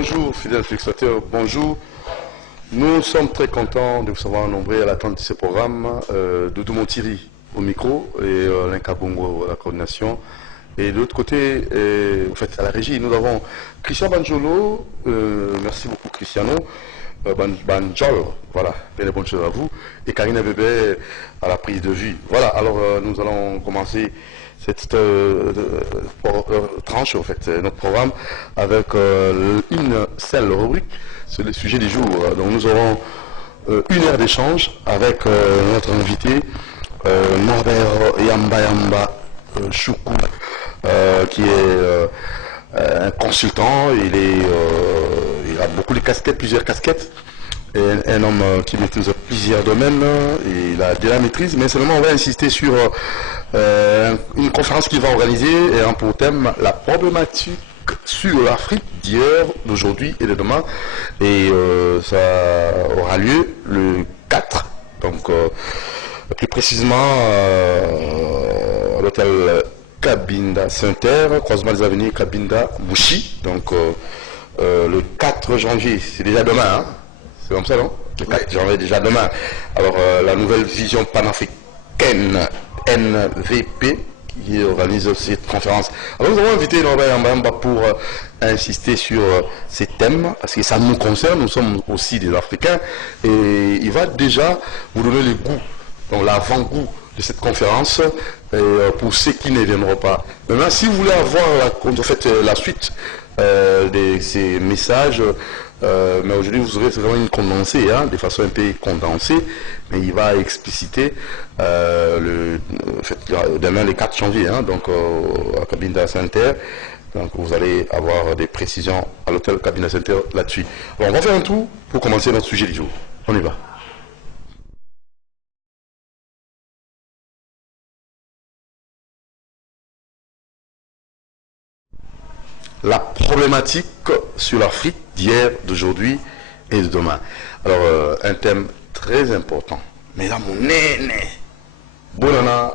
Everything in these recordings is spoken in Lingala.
Bonjour fidèles téléspectateurs, bonjour. Nous sommes très contents de vous savoir nombreux à l'attente de ce programme. Doudou Montiri au micro et Lenka Bongo à la coordination. Et de l'autre côté, en fait, à la régie, nous avons Christian Banjolo. Merci beaucoup Cristiano. Banjolo, voilà, belle bonne chose à vous. Et Karina Bébé à la prise de vue. Voilà, alors nous allons commencer cette tranche, en fait, notre programme, avec une seule rubrique sur le sujet du jour. Donc nous aurons une heure d'échange avec notre invité, Norbert Yamba Choukou, qui est un consultant. Il a beaucoup de casquettes, plusieurs casquettes. Et un homme qui maîtrise plusieurs domaines, et il a de la maîtrise, mais seulement on va insister sur une conférence qu'il va organiser et un pour thème la problématique sur l'Afrique d'hier, d'aujourd'hui et de demain. Et ça aura lieu le 4, donc plus précisément à l'hôtel Cabinda Saint-Terre, croisement des avenues Cabinda Mouchi, donc le 4 janvier, c'est déjà demain, hein? C'est comme ça, non? Le 4 janvier, déjà demain. Alors, la nouvelle vision panafricaine, NVP, qui organise cette conférence. Alors, nous avons invité Norbert Mbamba pour insister sur ces thèmes, parce que ça nous concerne, nous sommes aussi des Africains, et il va déjà vous donner le goût, donc l'avant-goût de cette conférence, pour ceux qui ne viendront pas. Maintenant, si vous voulez avoir la suite de ces messages, mais aujourd'hui vous aurez vraiment une condensée, hein, de façon un peu condensée, mais il va expliciter demain le 4 janvier, hein, donc à Cabinda Saint-Terre. Donc vous allez avoir des précisions à l'hôtel Cabinda Saint-Terre là-dessus. Bon, on va faire un tour pour commencer notre sujet du jour. On y va. La problématique sur l'Afrique d'hier, d'aujourd'hui et de demain. Alors, un thème très important. Mais là, mon néné, bonana,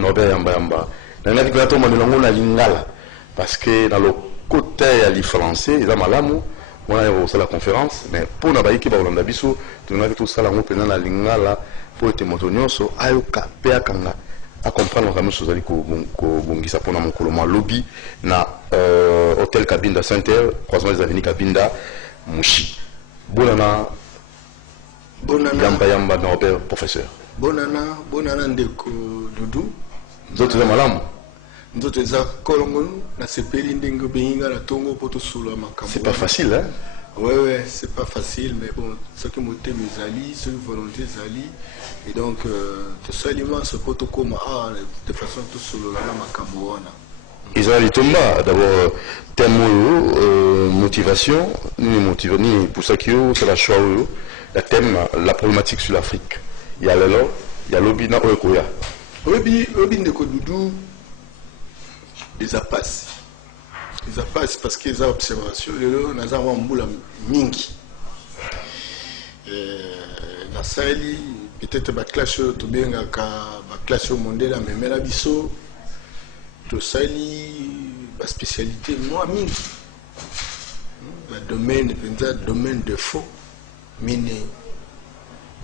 Norbert Yamba. Nana dit que la lingala. Parce que dans le côté à français, ils ont malamu, on a eu la conférence, mais pour nous, qui va au Landabiso, tu as tout ça, la mot la lingala, pour être motonioso, ayoka, peakanga. À comprendre que nous sommes pour mon lobby na hôtel Cabinda Saint-Terre, croisement des avenues Cabinda Mouchi. Bonana Yamba Norbert, professeur. Bonana ndeko Doudou. D'autres de malam. D'autres za kolongo na sepeli ndengo benga na tongo poto solo makambo. C'est pas facile, hein? Ouais, c'est pas facile, mais bon, ce qui m'a été mes alliés, ce qui volonté alliés, et donc tout ça ce protocole de façon tout solo la makambo. Ils ont les tombas, d'abord thème motivation, ni pour ça que c'est la choix, la thème, la problématique sur l'Afrique. Il y a l'élan, il y a l'obi na oekoya. Obi de Kodoudou, ils a passé. Ils a passé parce qu'ils ont observation, ils ont un mingi. La Saheli, peut-être la classe tout bien, la classe mondiale, mais la biso, tout Saheli, la spécialité, moi, mingi. Le domaine de faux, mine,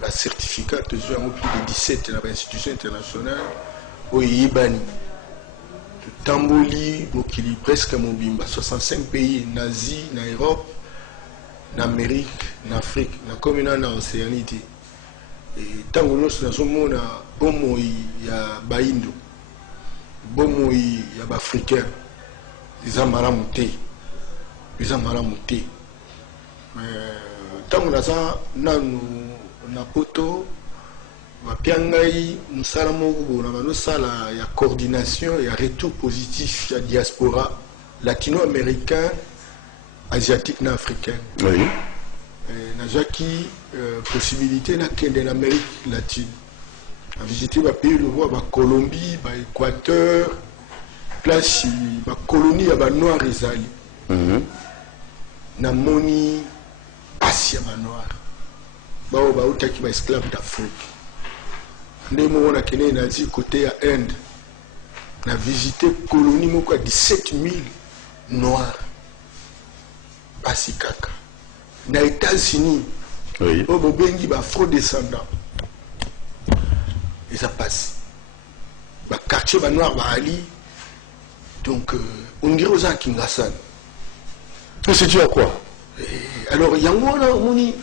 la certificat, toujours en plus de 17 dans l'institution internationale, au Yibani. Tamboli, presque Mobimba, 65 pays, nazis, en Europe, en Amérique, en Afrique, en Océanie. Et tant que nous sommes dans il y a Baïndo, il y a Africain, ils ont malamouté. Tant que nous sommes dans poto, Piangai, nous avons la coordination et un retour positif à la diaspora latino-américain, asiatique et africain. Oui. Nous avons possibilité de l'Amérique latine. On a visité les pays de la Colombie, l'Équateur, la colonie à Noir et Zali. Namoni, Asia Noir. Baotaki ba esclave d'Afrique. Nous avons côté à Inde. On a visité colonie à 17 000 noirs. passe kaka. Dans les États-Unis, Oui. au Bobengi, afro-descendant. Et ça passe. Le quartier noir, Ali. Donc, on dirait aux gens qui Kingassan. Mais c'est dû à quoi? Alors, il y a un là, on dit,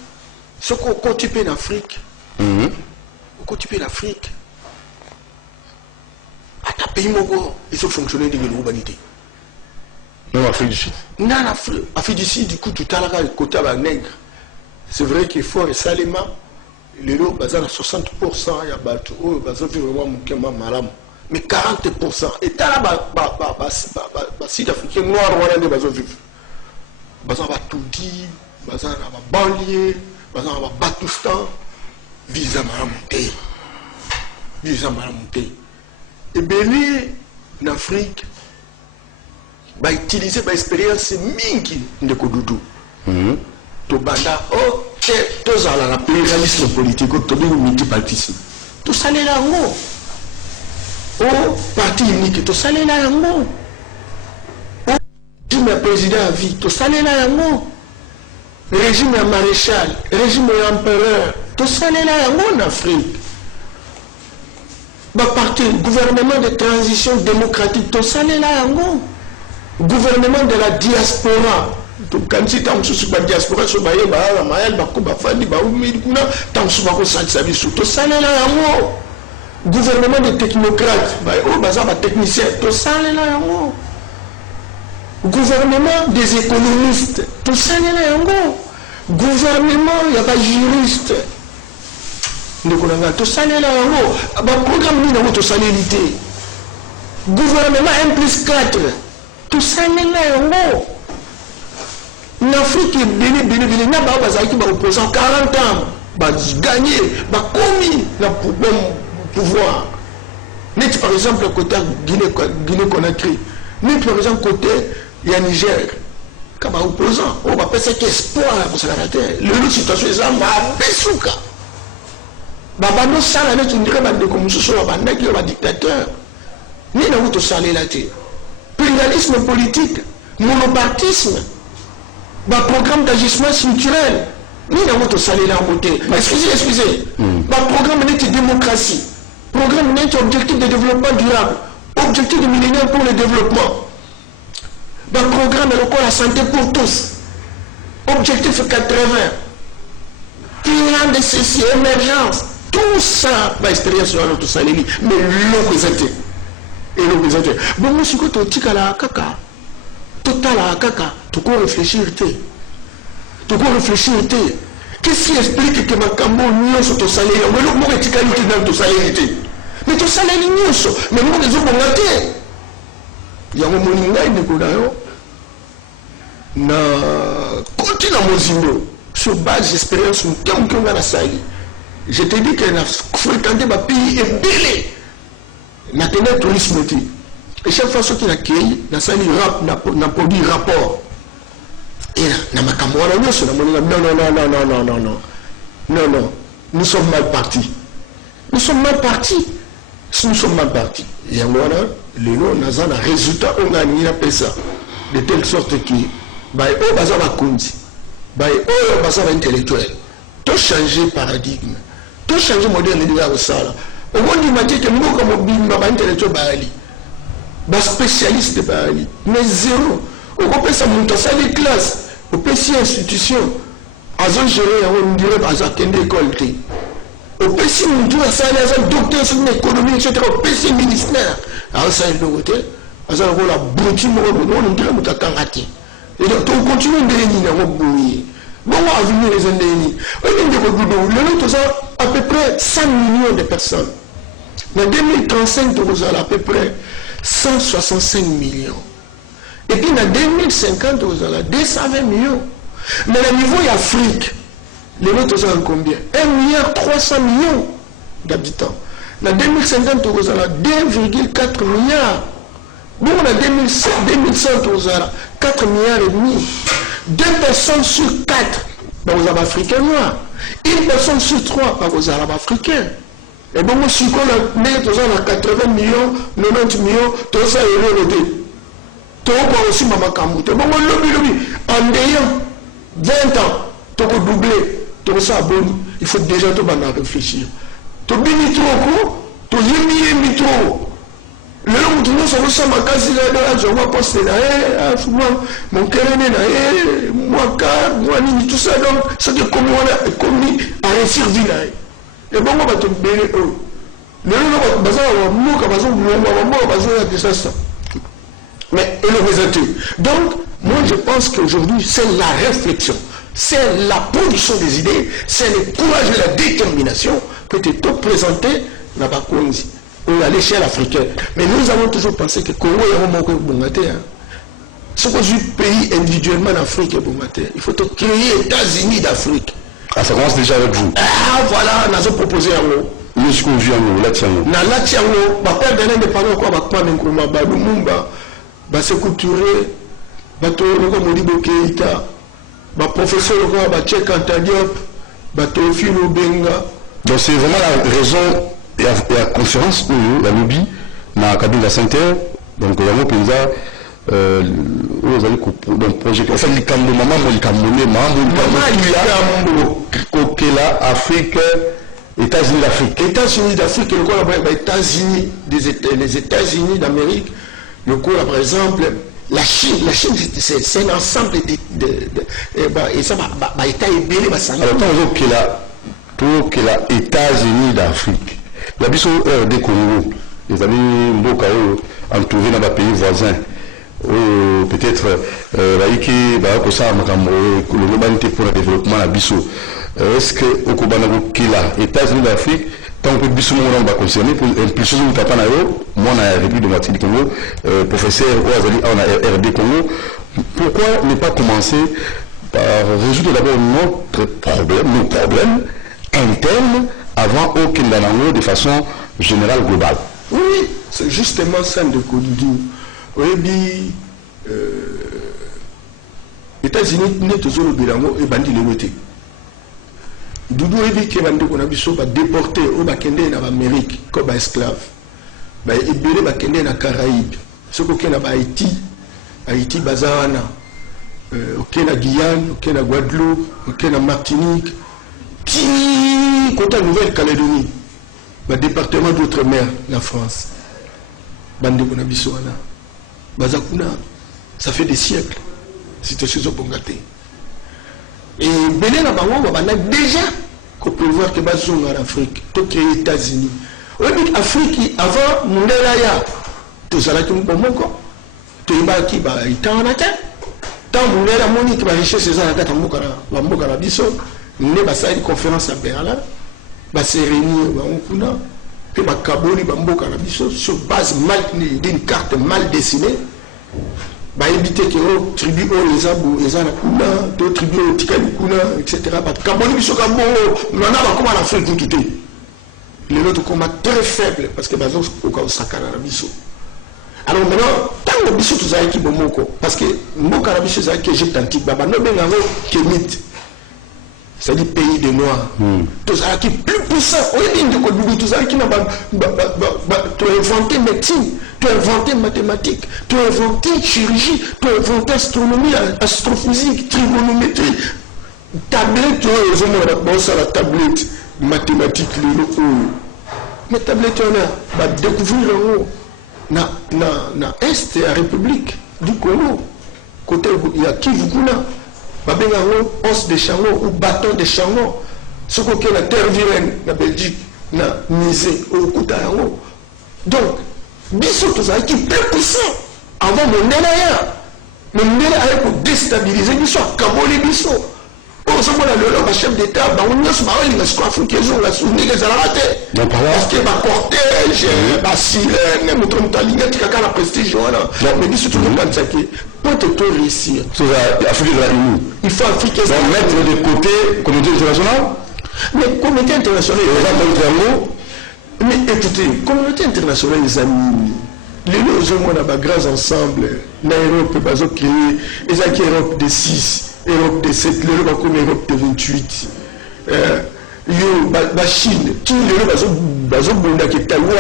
ce qu'on continue en Afrique, on continue en Afrique, à ta pays, il faut fonctionner de l'urbanité. Même en Afrique du Sud. Non, en Afrique du Sud, du coup, tout à l'heure, le côté nègre. C'est vrai qu'il faut récemment, les lots, à 60%, il y a battu, vraiment malam. Mais 40%. Et là, si l'Africain noir, on a des vivre. Bazan va tout dire, bazan va banlieue, bazan va Batustan, visa monter. Visa monter. Et bien, en Afrique, va utiliser l'expérience mingi de Kodoudou. To banda, oh, tous à la pluralisme politique, tout le multipartisme. Tout ça est là, oh, parti unique, tout ça est là, régime président à vie, tout ça est là, régime maréchal, régime empereur, tout ça est là en Afrique. Parti gouvernement de transition démocratique, tout ça est là gouvernement de la diaspora. Donc quand tu es sur la diaspora, tu es là, gouvernement de technocrates, techniciens, tout ça est là. Gouvernement des économistes, tout ça est là. Gouvernement, il n'y a pas de juriste. Tout ça est là. Programme, tout ça est gouvernement 1+4, tout ça est là. En Afrique, il y a opposant 40 ans, gagner, commis le pouvoir. Net par exemple, côté Guinée-Conakry, net par exemple, côté Niger, comme opposant, on va passer espoir pour se la terre. Le situation est là, Besouka. Babano Sala, on dirait que ce soit un dictateur. Ni n'a pas salé la terre. Pluralisme politique, monopartisme. Programme d'agissement structurel. Ni n'a pas salé la beauté. Excusez. Programme de démocratie. Programme d'objectif de développement durable. Objectif de millénaire pour le développement. Programme de la santé pour tous. Objectif 80. Plan de ceci, émergence. Tout ça, expérience sur notre salé. Mais l'opposé. Et l'opposé. Bon, moi, je suis tout à kaka. Total à kaka. Tu peux réfléchir. Qu'est-ce qui explique que ma cambo n'y a sur ton salaire? Mais l'autre mot est qualité dans ton salaire. Mais ton salaire n'y a. Mais moi, les autres m'ont gâté. Il y a un moment où il y a na continue à Mozimbo sur base d'expérience comme on a sali. Je te dis qu'elle a fréquenté ma pays et belé. Na tenu tourisme. Et chaque fois qu'il a accueilli, na sali rap, na produit rapport. Et na makamora non, nous sommes mal partis. Si nous sommes mal partis, il y a le nom n'a un résultat, on a mis à ça. De telle sorte que au bazar va conduire, au bazar intellectuel, tout changer paradigme, tout changer modèle de la salle. Au moins d'imaginer que nous comme bimba intellectuel bali, spécialiste bali, mais zéro. Au moins ça monte à salle de classe, au PC institution, à zone gérée, on dirait bazar qu'une école. Au PC on doit salle à zone docteur sur l'économie, etc. Au PC ministère, à salle de côté, à zone la boutique, on dirait que tu et donc, on continue de gagner. Bon, on va venir les indénis. Le à peu près 100 millions de personnes. En 2035, on a à peu près 165 millions. Et puis en 2050, on a 220 millions. Mais au niveau d'Afrique, les autres sont combien? 1,3 milliard d'habitants. En 2050, on a 2,4 milliards. Bon, en 2100, on a 4 milliards et demi. 2 personnes sur 4 aux Arabes africains noirs. 1 personne sur 3 aux Arabes africains. Et bon, moi, si on a 80 millions, 90 millions, tout ça est relévé. Tout ça aussi, maman Kamboute. Bon, moi, lobby. En ayant 20 ans, tu peux doubler, tu ça abonné. Il faut déjà réfléchir. Tu bini trop, tu yemi trop. Le long du monde, ça ressemble à quasi là, je vois poster là, mon cœur est là, moi, tout ça, donc, c'est de comment on a commis à réussir vie là. Et bon, on va te bénir eux. Le long, mais et le résultat. Donc, moi je pense qu'aujourd'hui, c'est la réflexion, c'est la production des idées, c'est le courage et la détermination que tu te présenter dans la Congo, à l'échelle africaine. Mais nous avons toujours pensé que le Congo est un moment bon matin. Ce que je pays individuellement en Afrique est bon matin. Il faut créer les États-Unis d'Afrique. Ah, ça commence déjà avec vous. Ah, voilà, nous avons proposé à vous. Nous sommes vus en nous, là, tiens. Na là, tiens, ma père d'un indépendant, quoi, ma Nkrumah, Lumumba, Sékou Touré, Modibo Keïta, professeur Tchèque Anta Diop, Théophile Obenga. Donc c'est vraiment la raison et la conférence où la lobby dans la cabine de la Sainte-Terre, donc il y a un pays vous allez donc projet en fait les Cameroun maman les Camerounais maman là Afrique États-Unis d'Afrique le quoi là États-Unis les États-Unis d'Amérique le quoi là par exemple la Chine c'est un ensemble et ça va état ébélé va s'en alors tant que là États-Unis d'Afrique la biso RD Congo les amis Mbokao entourés dans les pays voisins peut-être que ça le globalité pour le développement à Bissau. Est-ce que au Kobanago qui là États-Unis d'Afrique tant que Bissau on va concerner pour impulser nous tapant à eux moi on a République démocratique du Congo professeur Ouazali on a RD Congo pourquoi ne pas commencer par résoudre d'abord nos problèmes internes avant aucun d'anango de façon générale globale. Oui, c'est justement ça de Kodou. Oui, États-Unis n'est toujours le bilango et bandit les voter. Doudou ebi qui bandi qu'on a biso ba déporté au bakende na Amérique comme esclave. Ba ebele bakende na Caraïbes. Ce qu'on na Haïti bazana. OK na Guyane, OK na Guadeloupe, OK na Martinique. Qui côté Nouvelle-Calédonie. Ba département d'outre-mer la France. Bandi qu'on a biso na Bazakuna, ça fait des siècles. Situation Bongaté. Et Bénin a déjà qu'on peut voir que Bazou en Afrique, tout les États-Unis. Oui, mais Afrique, avant, Moundelaya, tout ça là qui nous bombe encore. Tout le monde qui va y en a tant Moundela Moni qui va richer ces ans à Mokara Bisso, nous avons une conférence à Berlin, va se réunir à Okuna. Que ma Kaboli Bamboka sur base d'une carte mal dessinée, bah éviter que les tribus les abou, les anakuna, d'autres tribus les tikalikuna, etc. Kaboli Bisso Kambo, on a comment en Afrique tout est. Les autres combat très faible parce que Bazos au Sakara Bisso. Alors maintenant, tant que Bisso tout ça qui bomoko, parce que Mokara Bisso ça qui est Égypte antique, bah non ben avant qui est mythe. C'est-à-dire pays des Noirs. Tout ça qui est plus puissant. Tout ça qui n'a pas. Tu as inventé médecine, tu as inventé mathématiques, tu as inventé chirurgie, tu as inventé astronomie, astrophysique, trigonométrie. Tablette, tu as la tablette mathématique. Mais tablette, on a découvrir dans l'Est de la République du Congo. Côté, il y a Kivukuna. Os de Chango ou bâton de Chango. Ce qu'on a la terre vilaine, la Belgique, na misé au Koutarango. Donc, Bissot, tout ça qui est plus puissant. Avant mon Nélaïa. Mon Nélaïa pour déstabiliser Bissot. Kaboli Bissot. Oh, ça m'a le chef d'État, on a ce marrant, il a ce qu'on a fait qu'ils ont la souvenir des aratés. Parce qu'il y a un cortège, la sirène, mon tronc d'aligne, qui a la prestige. Mais Bissot, tout le monde a dit pour te réussir. C'est l'Afrique de la Union. Il faut Afrique. Donc mettre de côté la communauté internationale. Mais la communauté internationale, mais écoutez, la communauté internationale, les amis, les gens ont des grands ensembles, l'Europe, ils ont créé, ils ont créé l'Europe de 6, l'Europe de 7, l'Europe comme l'Europe de 28. La Chine, qui l'Europe, ils ont créé Taïwan,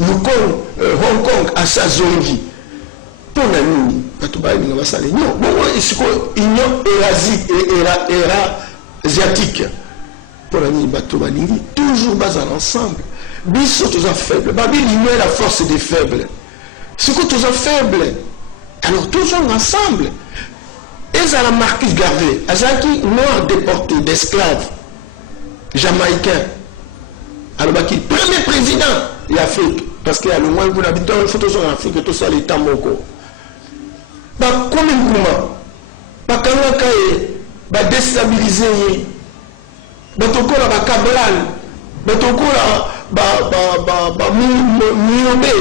Hong Kong, à sa zone. Pour la nuit. bato balinga basala union bongo esiko union asiatique pour la bato balingi toujours bazala ensemble biso toza faible babi l'union est la force des faibles siko toza faible alors toujours ensemble ezala Marcus Garvey azalaki noir déporté d'esclaves jamaïcain alobaki premier président l'Afrique parce qu'il y a le moins vous habitez il faut toujours en Afrique tout ça l'état moko bakomi nguma bakangaka ye badestabilize ye batokola bakablal batokola miyombe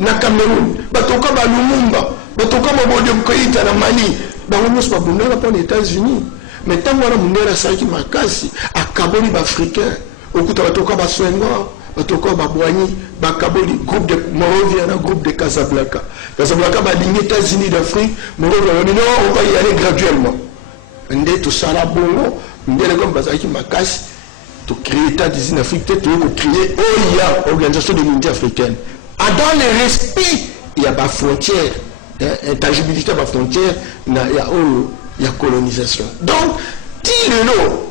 na Cameroun batoka balumumba batoka mabode mkoita na Mali bango nyonso babundaka mpo na États-Unis mais ntango wana mondele asalaki makasi akaboli baafricain okuta batoka baswengo batoka babwanyi bakaboli groupe de Morovia na groupe de Casablanca balingi États-Unis d'Afrique Morovia non on va y aller graduellement nde tosala bongo ndele comme bazalaki makasi to créer État d'Union Afrique peut-être to créer OIA Organisation de l'Unité africaine dans le respect il y a pas frontière intangibilité à la frontière il y a colonisation donc dis-le.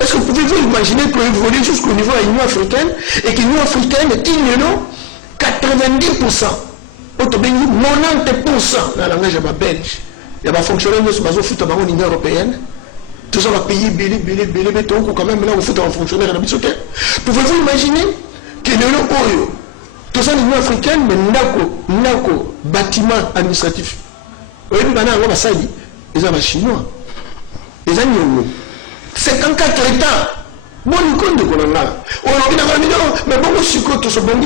Est-ce que vous pouvez vous imaginer que vous évoluez jusqu'au niveau de l'Union africaine et que l'Union africaine est 90%, 90% dans la langage belge. Il y a des fonctionnaires qui sont dans l'Union européenne. Tout ça va payer belé, quand même là, vous faites un fonctionnaire. Pouvez-vous imaginer que tout ça l'Union africaine, mais nako bâtiment administratif. Vous voyez, ils sont chinois. Ils sont 54 états. Bon, nous comptons qu'on a là. On a dit non, mais bon, si tu as bon,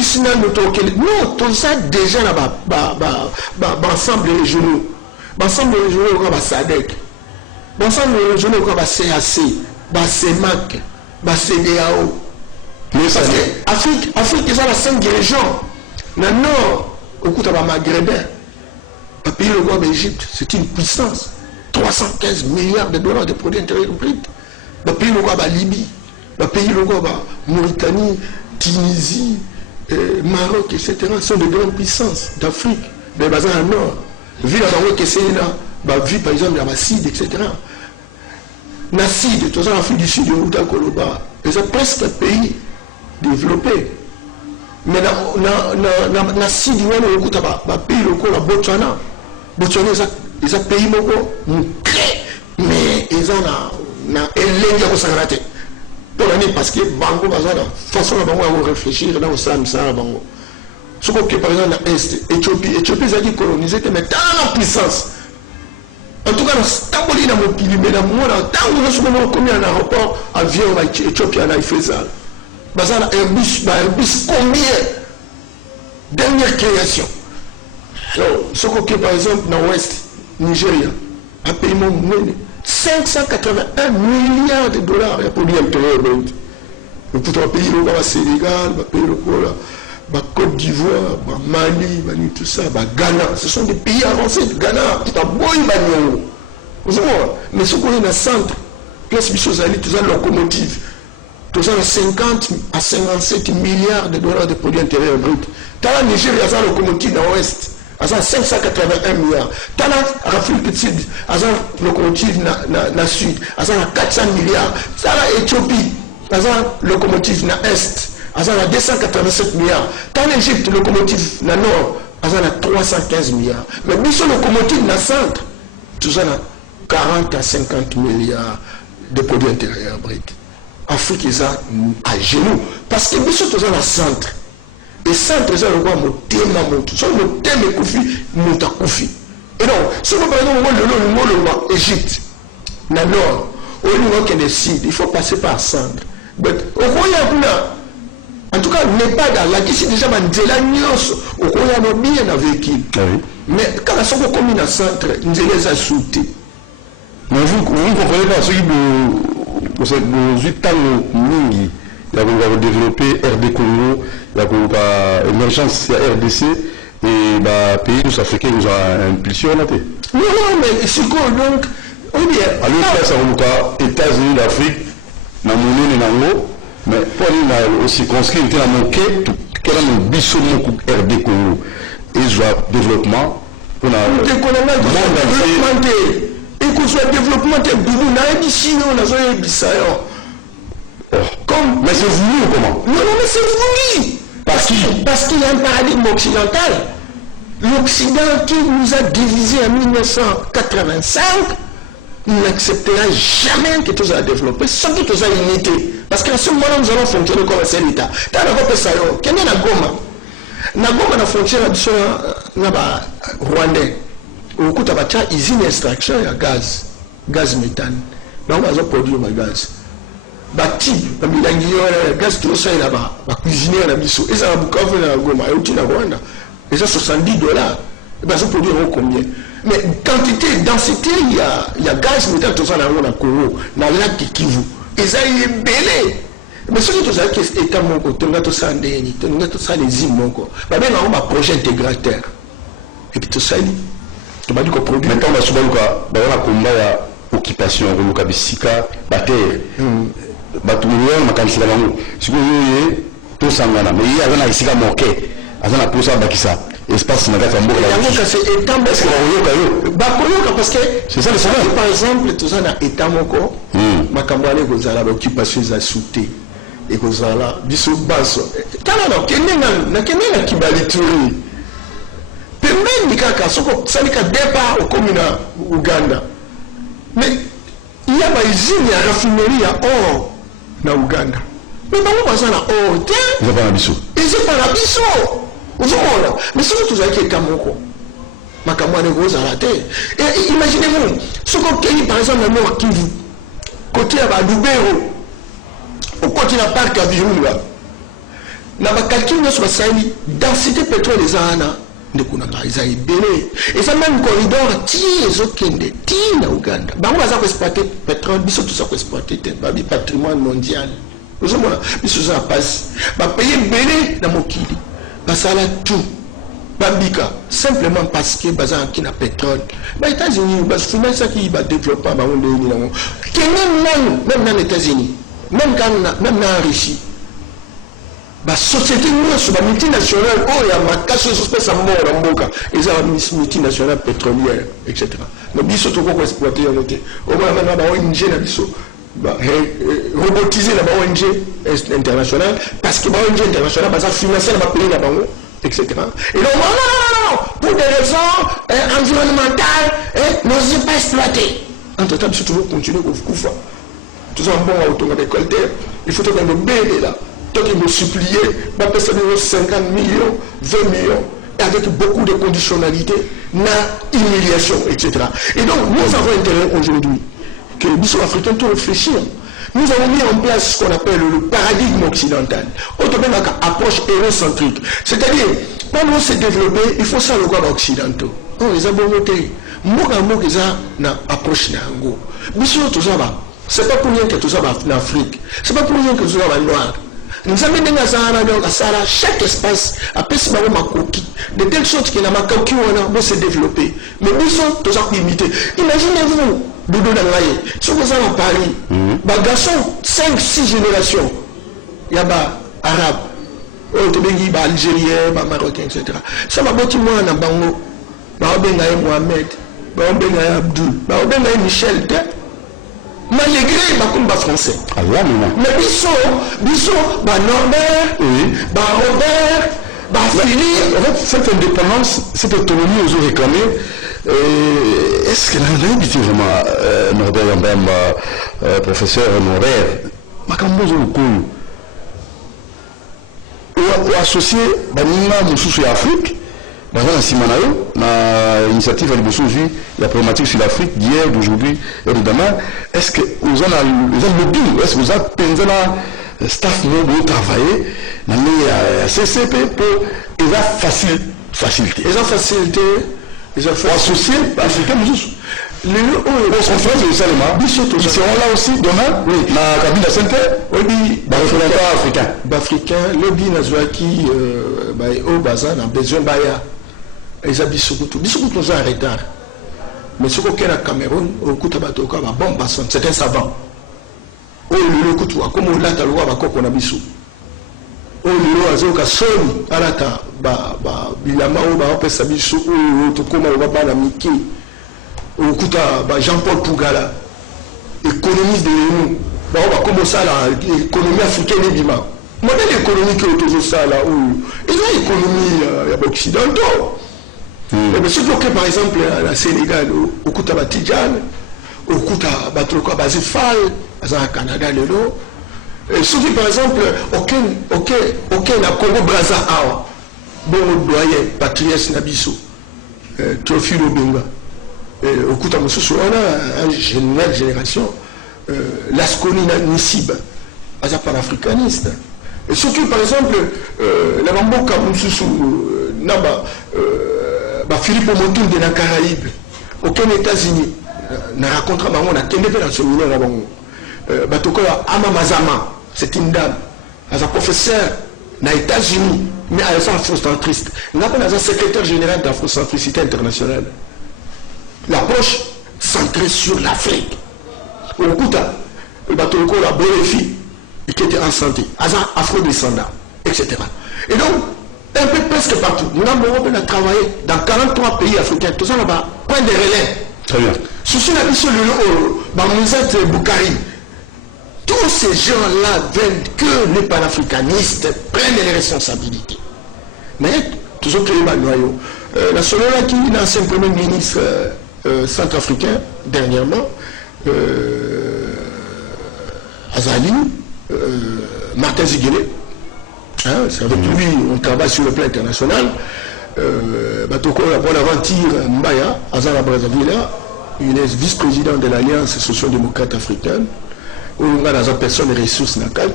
non, tout ça déjà là-bas, ensemble régionaux. Ensemble régionaux, on va SADC. Ensemble régionaux, on va CAC, CEMAC, CEDEAO. Parce que Afrique, ils ont la 5 régions. Dans le nord, au coup de Maghrébin, le pays de l'Égypte, c'est une puissance. 315 milliards de dollars de produits intérieurs bruts. Le pays de Libye, le pays de Mauritanie, Tunisie, Maroc, etc. sont de grandes puissances d'Afrique, des basins au nord. Vu la Maroc, c'est là, vu par exemple la CID, etc. La CID, tout ça en Afrique du Sud, c'est presque un pays développé. Mais la CID, il y a un pays local, la Botswana. Botswana, ils ont pays mais ils ont élève au Sagrate. Pour l'année, parce que Bango, façon de réfléchir dans le Sam, Bango. Ce qu'on par exemple dans l'Est, Éthiopie, ils ont colonisé, mais dans la puissance. En tout cas, tant qu'on est dans mon pays, mais dans mon tant qu'on a commis un aéroport, avion, Éthiopie, on a fait ça. Airbus, combien? Dernière création. Alors, ce qu'on par exemple dans l'Ouest, Nigeria, un pays mondial. 581 milliards de dollars pour l'intérieur. Pour un pays le Sénégal, un pays le Côte d'Ivoire, Mali, tout ça, Ghana. Ce sont des pays avancés. Ghana, c'est un bon Mali. Mais ce qu'on est dans le centre, place Bissozali, tout ça, locomotive. Tout ça, 50 à 57 milliards de dollars de produits intérieurs bruts. Dans la Nigeria, il y a une locomotive dans l'Ouest. À 581 milliards. Dans l'Afrique du Sud, à la locomotive dans le Sud, à 400 milliards. Dans l'Éthiopie, à la locomotive dans l'Est, à 287 milliards. Dans l'Égypte, locomotive dans le Nord, à 315 milliards. Mais bien sûr, locomotive dans le centre, tout ça, 40 à 50 milliards de produits intérieurs bruts. L'Afrique est à genoux. Parce que bien sûr, tout ça dans le centre. Et centre, c'est le thème, le thème est Koufi, Mouta Koufi. Et donc, si vous parlez de l'Égypte, dans le nord, au niveau qui décide, il faut passer par centre. Mais au Royaume, en tout cas, n'est pas dans la question déjà, au Royaume, bien avec il. Mais quand on est commis dans le centre, nous les a sautés. Mais vous comprenez pas, ceux qui ont 8 ans, il y a développé RD Congo, il y a l'émergence RDC et les pays africains nous ont impulsion. Non, mais c'est quoi donc? Alors, ça va États-Unis d'Afrique, dans le monde et dans l'eau, mais pour aller aussi conscrit, il y a mon quai, quel est mon bisou RD Congo. Et je vois développement, pour la développement et que soit développement de boulot na ici on a besoin de ça. Comme mais c'est voulu ou comment? Non mais c'est voulu. Parce qu'il y a un paradigme occidental. L'Occident qui nous a divisés en 1985 n'acceptera jamais que tout ça développé, sans que tout ça unité. Parce qu'à ce moment-là, nous allons fonctionner comme un seul État. T'as la Goma ça, quel est la Goma? La Goma a fonctionné dans le Rwandais. Au coup, tu as une usine d'extraction, il y a gaz méthane. Donc, on va produire le gaz. Batib, le gaz tout ça là-bas, la cuisiner à la bisso. Et ça va beaucoup faire la Goma, et aussi la Rwanda. Et ça, $70. Et bien, ça produit combien? Mais quantité, densité, il y a gaz méthane, tout ça dans le Congo, dans le lac Kivu. Et ça, il est belé. Mais ce que tu as dit, c'est mon tu as tout ça, tout ça, les îles, mon corps. Mais bien, on a un projet intégrateur. Et puis tout ça, tu m'as dit qu'on produit. Maintenant, on a souvent un combat d'occupation, on a bisika, bataille. Batoulion, ma candidat, si vous voulez, tout ça, mais il y a un isika manqué. Azana pour ça bakisa espace na kata mboka la c'est état parce que c'est ça le savoir par exemple tout ça na état moko makambo ale kozala occupation za souté et kozala biso baso tala no kenenga kibali turi pembeni kaka soko salika départ au commune Uganda mais il y a une usine ya raffinerie ya or na Uganda mais bango bazana or te ils pas na biso mais si vous avez quelqu'un moko makambo ne vous arrêtez et imaginez-vous ce qu'on par exemple le nord Kivu côté à Lubero au côté de la parc à Virunga na ba calcul sur la sali densité pétrole les ana de kunanga ils a belé et ça même corridor ti ezokende ti na Uganda bango baza ko exploiter pétrole biso tout ça ko exploiter ba patrimoine mondial vous savez biso ça passe ba payer belé na mokili basala tout babika simplement parce que bazan qui na pétrole les États-Unis bas finance ça qui va développer ba monde ni nango même dans les États-Unis même en Russie ba société nous sur ba multinationale oh ya makaso espèce à mort mboka ils ont multinationale pétrolière etc. mais biso to ko exploiter en côté au moins maintenant ba ONG na biso robotiser la ONG internationale parce que la ONG internationale va financer le pays là-bas, etc. Et donc, non, pour des raisons environnementales, nous ne sommes pas exploités. Entre-temps, si tu veux continuer, tout ça, bon, autour de l'école, il faut que nous nous là. Tant qu'il nous supplier, on va passer 50 millions, 20 millions, avec beaucoup de conditionnalités, humiliation, etc. Et donc, nous avons intérêt aujourd'hui que les bisous africains tout réfléchir. Nous avons mis en place ce qu'on appelle le paradigme occidental. Autrement, une approche hérocentrique. C'est-à-dire, quand on s'est développé, il faut ça le quoi occidentaux. On les a bon voté. Moi, ils ont une approche nango. Bisous, tout ça va. C'est pas pour rien que tout ça va en Afrique. C'est pas pour rien que tout ça va noir. Nous avons des chaque espace a pu se de telle sorte qu'il y a un macaque qui va se développer. Mais nous sommes tous imiter. Imaginez-vous, Doudou Dangaye, si vous allez à Paris, les garçons, 5-6 générations, il y a des Arabes, des Algériens, des Marocains, etc. Ça va beaucoup moins dans Bango, des Mohamed, des Abdul, des Michel, malgré les français. Mais Bissot, Norbert, Robert, Philippe. Cette indépendance, cette autonomie, ils ont réclamé. Est-ce que l'on a invité vraiment Norbert, même professeur Norbert, Makambozo Okoyo, ou associé Banina Moussou et Afrique? Dans un Simanayo, l'initiative à l'Ibosouji, la problématique sur l'Afrique d'hier, d'aujourd'hui et de demain, est-ce que vous avez le lobby, est-ce que vous avez pensé à staff de travailler dans les CCP pour les faciliter? Les faciliter, les associés, Africains, ils seront là aussi demain, dans la cabine de santé, oui, africain. Africain, le lobby Nazouaki, au bazar, dans besoin baya. Ils ont Bissoukou sont en retard. Mais ce qu'on a à Cameroun, au Koutabatouka, bon, c'est un savant. Oh, le Koutoua, comme on l'a à l'Ouaba, qu'on a Bissou. oyo azoka soni alata bilamba oyo baopesa biso oyo tokóma oyo babana mike okuta Jean-Paul Pougala économiste de l'ONU bao bakómosala économie africaine ebima modèle économique oyo tozosala oyo eza économie ya baoccidentaux. Mais ce que par exemple la Sénégal okuta Batidjane okuta batoko basé Fall à Canada lelo. Sauf que par exemple, aucun na Congo Brazza awa bon doyen Patrice Nabiso Théophile Obenga okuta mosusu wana une nouvelle génération Lasconi na Nisib aza panafricaniste. Et surtout par exemple la Mamboka mosusu naba Philippe Motunde de la Caraïbe aucun États-Unis na raconte bango na kende pe na séminaire na bango batokola Ama Mazama. C'est une dame, elle est un professeur aux États-Unis, mais elle est afrocentriste. Elle est un secrétaire général d'Afrocentricité internationale. L'approche centrée sur l'Afrique. Au Kouta, le bateau la Boléfi, qui était en santé, afro-descendant, etc. Et donc, un peu presque partout, nous avons travaillé dans 43 pays africains, tout ça là-bas, point de relais. Très bien. Sous la mission de Mouzet Boukari, tous ces gens-là veulent que les panafricanistes prennent les responsabilités. Mais, toujours que les noyaux. La Solola qui est l'ancien premier ministre centrafricain, dernièrement, Azali, Martin Ziguele, c'est avec lui on travaille sur le plan international. Batoko la Bonaventure Mbaya, Azala Brazzaville, il est vice-président de l'Alliance socio-démocrate africaine. On a dans une personne des ressources dans le cadre.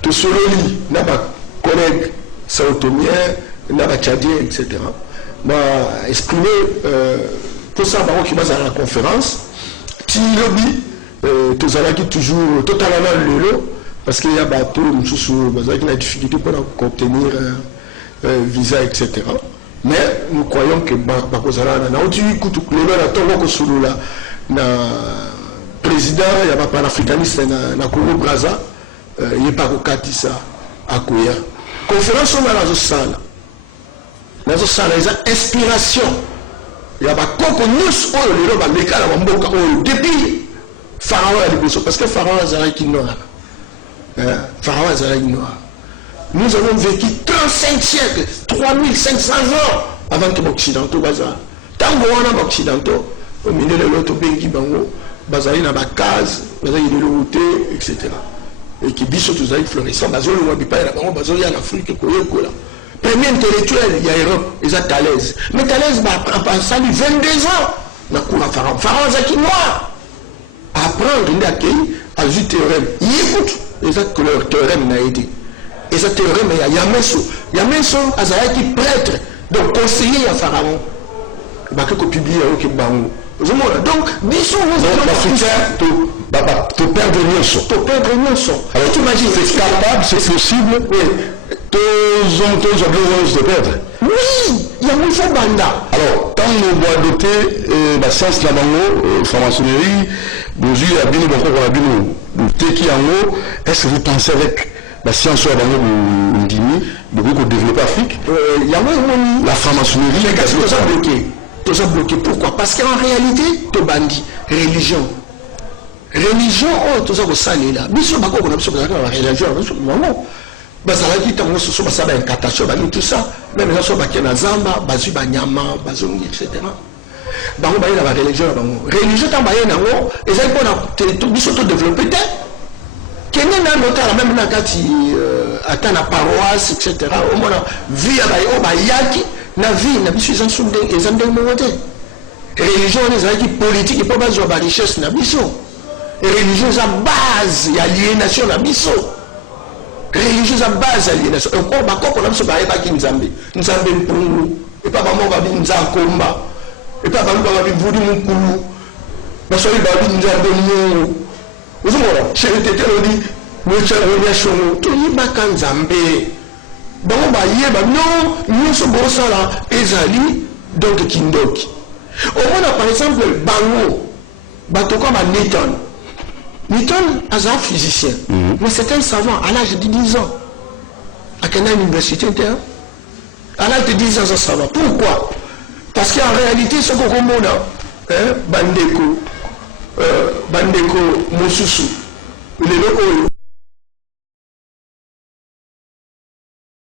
Tout cela, il y a des collègues saoutomiens, il y a des tchadiens, etc. On a exprimé tout ça qui va à la conférence. Qui lobby, tout ça qui toujours totalement le lot, parce qu'il y a des bateaux qui ont des difficultés pour obtenir visa, etc. Mais nous croyons que Bakozala, président, il y a pas panafricaniste na Congo Brazza, il n'y a pas de Katissa à Kouya. Conférence on a la salle. La salle, il y a inspiration. Il y a pas de news ou le roba meka la mboka ou depuis Pharaon à l'époque parce que Pharaon a zaki noir. Pharaon a zaki noir. Nous avons vécu 35 siècles, 3500 ans avant que les Occidentaux bazar. Tant qu'on a les Occidentaux, au milieu de l'autre bengi bango. Bazali na bakaz, bazali de l'outé, etc. Et qui biso tous les florissants, bazali ou abipa na bango, bazali en Afrique, koyokola. Premier intellectuel, il y a Europe, ils ont Thalès. Mais Thalès a passé 22 ans dans le cours à Pharaon. Pharaon zaki noir. Apprendre une accueil à du théorème. Il écoute, ils ont que leur théorème n'a été. Et ce théorème, il y a Yameso. Yameso, Azali prêtre, donc conseiller à Pharaon. Il va que publier au Bango. Donc, disons aux Africains, tu perdre rien son. Alors, tu imagines, c'est capable, c'est possible, tous ont de perdre. Oui, il y a une fois banda. Alors, quand on doit adopter la science de la bango, franc-maçonnerie, mesure à bien beaucoup pour la bino, qui en haut, est-ce que vous pensez avec la science de la bango ou Ndimi, beaucoup qu'on développe l'Afrique? Il y a la franc-maçonnerie, qu'est-ce que ça a bloqué? Tout ça bloqué. Pourquoi? Parce qu'en réalité, tout bandit, religion. Religion, oh, tout ça, vous salez là. Mais si on a la religion, non. Bazalaki, tant que ce soit ça, une catastrophe, tout ça. Même là, on va dans Zamba, Bazu, Banyama, Bazongi, etc. Bah, on va y avoir la religion. Religion, tant que non, et ça, on a tout développé. Quel est notre même nakati, atteint la paroisse, etc. Au moins, vie à Yaki. La vie, la vie, ils ont des montés. Religion, les politiques, ils peuvent pas jouer à la richesse, la mission. Religion, c'est la base, il y a l'aliénation, la mission. Religion, c'est la base, l'aliénation. Et on va encore, on a ce barré pas qui nous a mis. Nous avons mis pour nous. Et pas maman va venir nous en combat. Et pas maman va venir vous dire mon coulou. Parce que va venir nous en donner. Vous savez, chez les tétés, on dit, nous sommes relation. Tout le monde va quand Zambé. Donc, non, nous sommes là, Ezali, donc Kindoki. Au moins, par exemple, Bango, Batoko Newton. Newton est un physicien, mais c'est un savant à l'âge de 10 ans. akenda à l'université ala te dit ça va. Pourquoi? Parce qu'en réalité ce qu'on a bandeko mosusu lelo oyo